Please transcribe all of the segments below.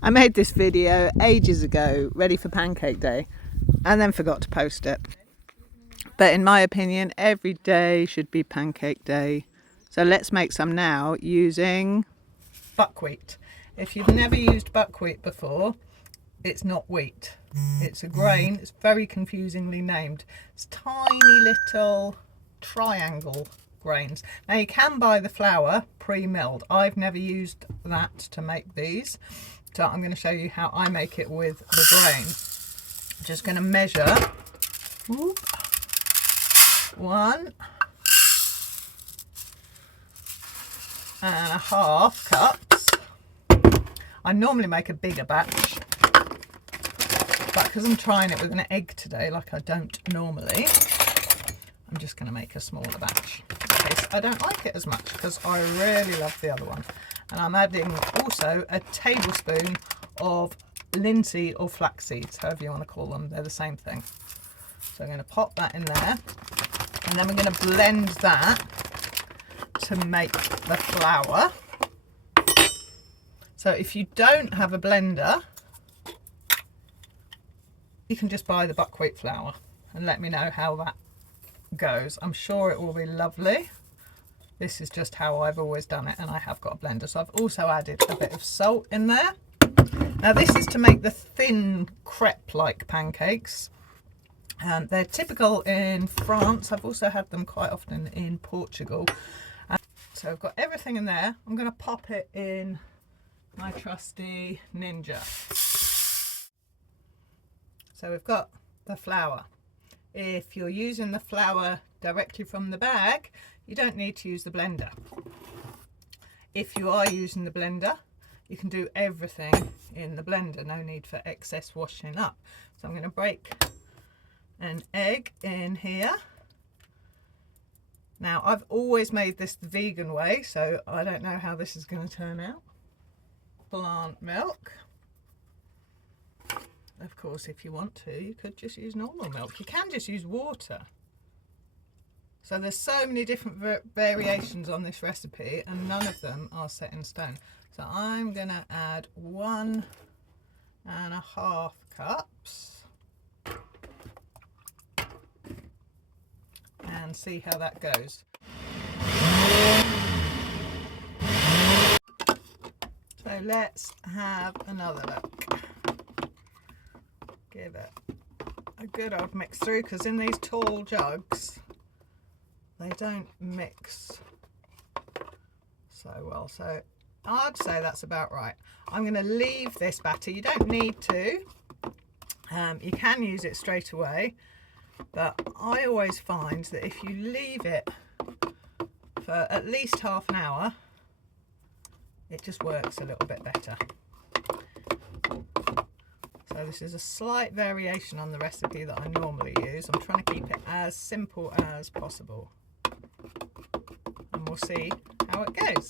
I made this video ages ago, ready for Pancake Day, and then forgot to post it. But in my opinion, every day should be Pancake Day. So let's make some now using buckwheat. If you've never used buckwheat before, it's not wheat. It's a grain. It's very confusingly named. It's tiny little triangle grains. Now you can buy the flour pre-milled. I've never used that to make these. So I'm going to show you how I make it with the grain. I'm just going to measure 1.5 cups. I normally make a bigger batch, but because I'm trying it with an egg today, like I don't normally, I'm just going to make a smaller batch in case I don't like it as much, because I really love the other one. And I'm adding also a tablespoon of linseed or flax seeds, however you want to call them, they're the same thing. So I'm going to pop that in there, and then we're going to blend that to make the flour. So if you don't have a blender, you can just buy the buckwheat flour, and let me know how that goes. I'm sure it will be lovely. This is just how I've always done it, and I have got a blender. So I've also added a bit of salt in there. Now this is to make the thin crepe-like pancakes. They're typical in France. I've also had them quite often in Portugal. So I've got everything in there. I'm going to pop it in my trusty Ninja. So we've got the flour. If you're using the flour directly from the bag, you don't need to use the blender. If you are using the blender, you can do everything in the blender. No need for excess washing up. So I'm going to break an egg in here. Now I've always made this the vegan way, so I don't know how this is going to turn out. Plant milk. Of course, if you want to, you could just use normal milk. You can just use water. So there's so many different variations on this recipe, and none of them are set in stone. So I'm going to add 1.5 cups and see how that goes. So let's have another look. Give it a good old mix through, because in these tall jugs they don't mix so well. So I'd say that's about right. I'm going to leave this batter. You don't need to. You can use it straight away, but I always find that if you leave it for at least half an hour, it just works a little bit better. So this is a slight variation on the recipe that I normally use. I'm trying to keep it as simple as possible. And we'll see how it goes.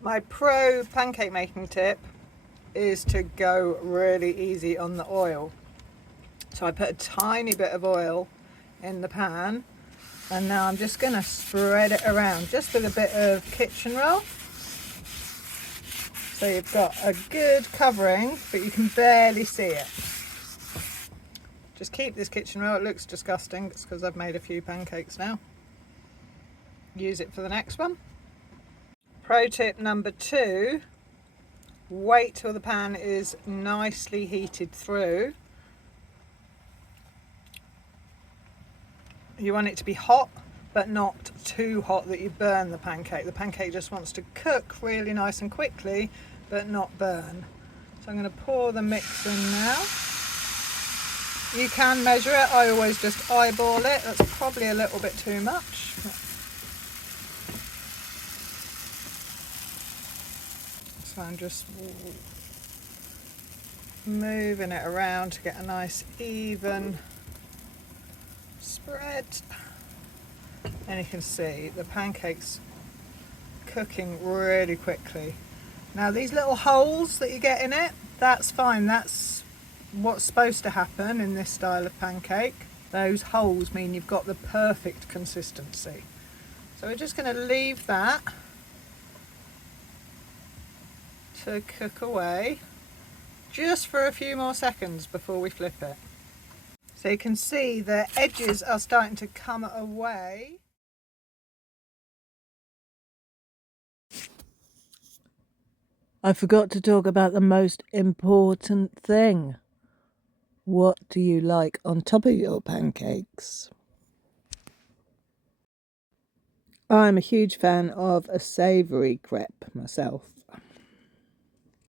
My pro pancake making tip is to go really easy on the oil. So I put a tiny bit of oil in the pan, and now I'm just going to spread it around just with a bit of kitchen roll. So you've got a good covering, but you can barely see it. Just keep this kitchen roll. It looks disgusting. It's because I've made a few pancakes now. Use it for the next one. Pro tip number 2, wait till the pan is nicely heated through. You want it to be hot, but not too hot that you burn the pancake. The pancake just wants to cook really nice and quickly, but not burn. So I'm going to pour the mix in now. You can measure it. I always just eyeball it. That's probably a little bit too much. So I'm just moving it around to get a nice even spread. And you can see the pancakes cooking really quickly. Now these little holes that you get in it, that's fine. That's what's supposed to happen in this style of pancake. Those holes mean you've got the perfect consistency. So we're just going to leave that to cook away just for a few more seconds before we flip it. So you can see the edges are starting to come away. I forgot to talk about the most important thing. What do you like on top of your pancakes? I'm a huge fan of a savoury crepe myself.